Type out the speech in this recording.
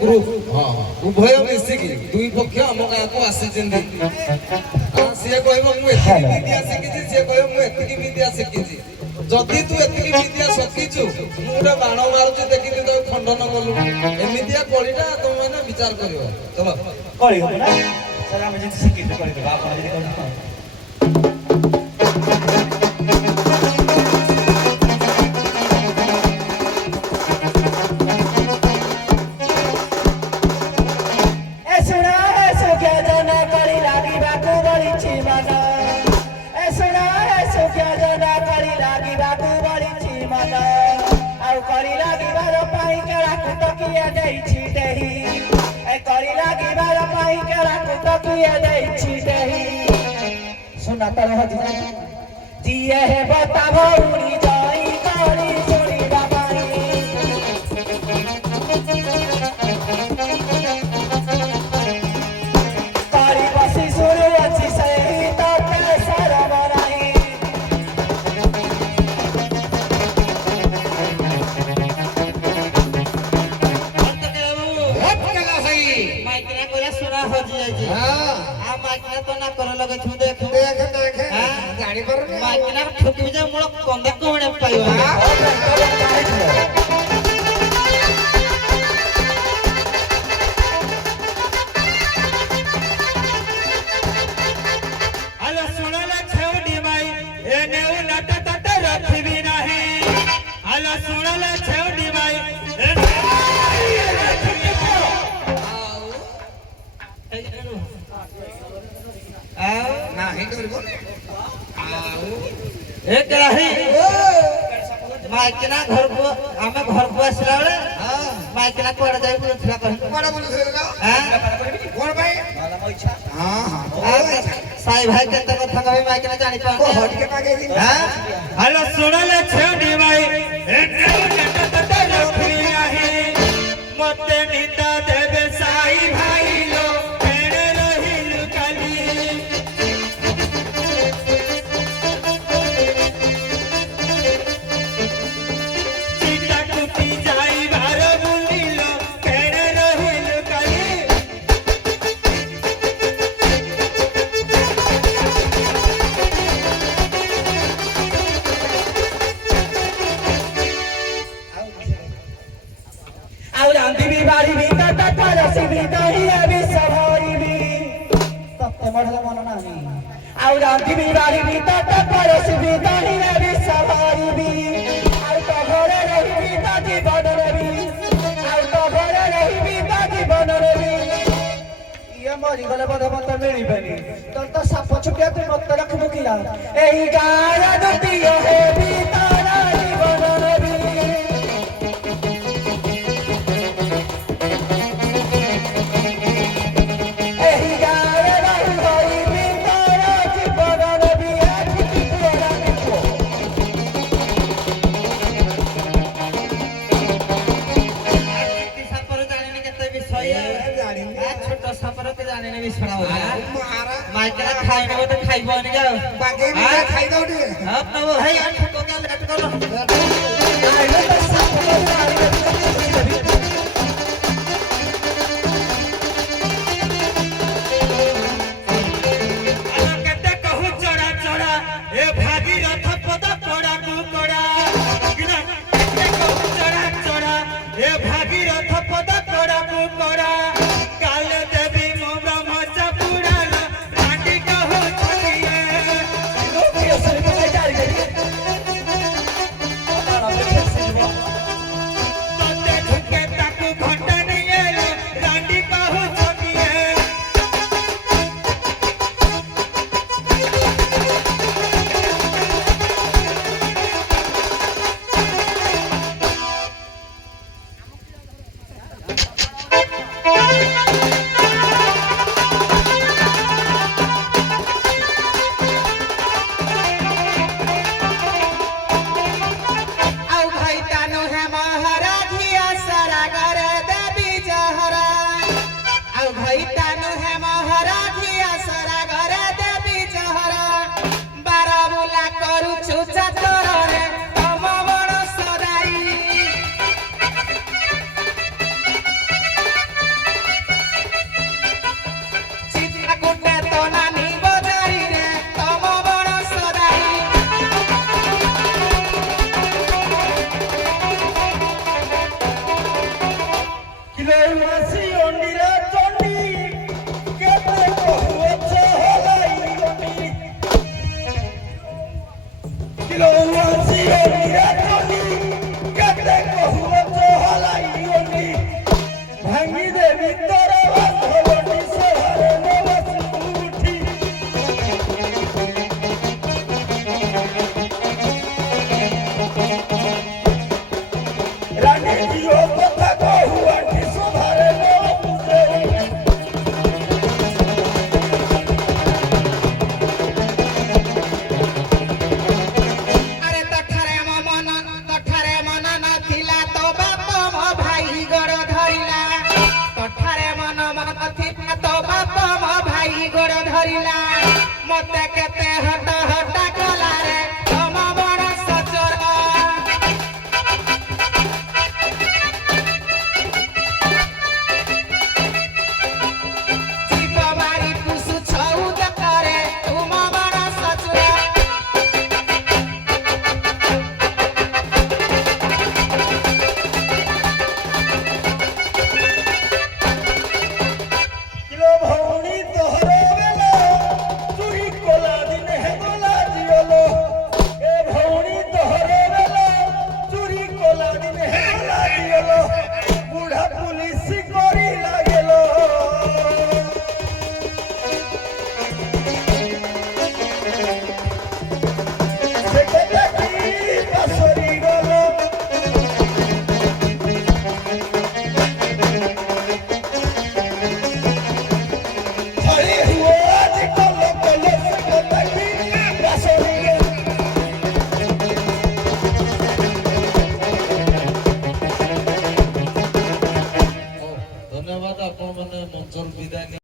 group हाँ उभय मिसिकी दुई पक्ष आम गाँव को आसी सी कह विद्या शिखी सी कह मुझे विद्या शिखी जदि तू एति विद्या शिखीचु मुझे बाण मारुची देखी तो खंडन कलु एमतिया कलिटा तुम मैंने विचार कर चलो सर आम जी शिखित कर सुना तर दिए है बताओ उड़ी जाई करी सुनी बाबाई करी बसी सुरू अच्छी सही तो पैसा बनाई माइकना कोला सुना हो जाई हां आ माइकना तो ना कर लगे छु देख देख गाड़ी पर माइकना ठुकी जे मोर कंदे कोणे पाइबा हेलो सुनले छेउडी माई एने उ नट तट रखबी नाही हेलो सुनले छेउडी माई नाही करबो ए कराही माइकना घर को हमें घर को आसला बेले माइकना कोड़ जाई बोलथला कहि बड़ा बोल रे हां कोन भाई हां हां साई भाई के तो कथा कहि माइकना जानि पाए हट के पागे दिन हां हेलो सुनले छेउडी माई एने उ नट तट रखबी नाही मते निंदा देबे साई भाई लो एने रहिल काली चिता टूटी जाई भार बुलिलो एने रहिल काली और आंधी भी बारी भी तट परसी भी दही अभी सवारी भी तब ते मरला मन नाही और आंधी भी बारी भी तट परसी भी दही अभी सवारी भी और तो घरे रही भी तो जीवन रही और तो घरे रही भी तो जीवन रही ये मरी गले बड़े मत मिली बनी तो साप छुपिया तू मत रखबो किया एही गाय दुतियो है भी तारा जीवन रही एही गाय रही होई भी तारा जीवन रही आखी तोरा देखो सापर जाने केते विषय आ छोट सापर के जाने ने विषय हो माइकना खाइने गोटे खाइबनी जाओ बागे भी खाई दो टे हां तो है यार ठको के लेट करो आइलो तो साप को मारी केते कहू चढ़ा चढ़ा ए भागीरथ पद कोड़ा तू कोड़ा केते कहू चढ़ा चढ़ा ए भागीरथ पद कोड़ा तू कोड़ा काल देवी मो ब्रह्मचा पुराण रानी कहू छलिए लोग ये सर को जारी करिए ଆସିଲଉସି ଏମିରା ଚଲି କେତେ କହୁଅ ଚହଲାଇଓନି ଭାଙ୍ଗି ଦେବି ତୋର ବାନ୍ଧବଟି ସହରେ ନ ବସି ଉଠି ରାଣୀ ଝିଅ କଥା କହୁ ଆଣ୍ଠି ସୁଧାରେ ନ ବୁଝେ ଆରେ ତଠାରେ ମନ ନଥିଲା ତୋ ବାପ ମୋ ଭାଇ ଗୋଡ଼ ଧରିଲା ତଠାରେ ମନ ନଥିଲା ତୋ ବାପ ମୋ ଭାଇ ଗୋଡ଼ ଧରିଲା ମତେ କେତେ ହଟ ହଟା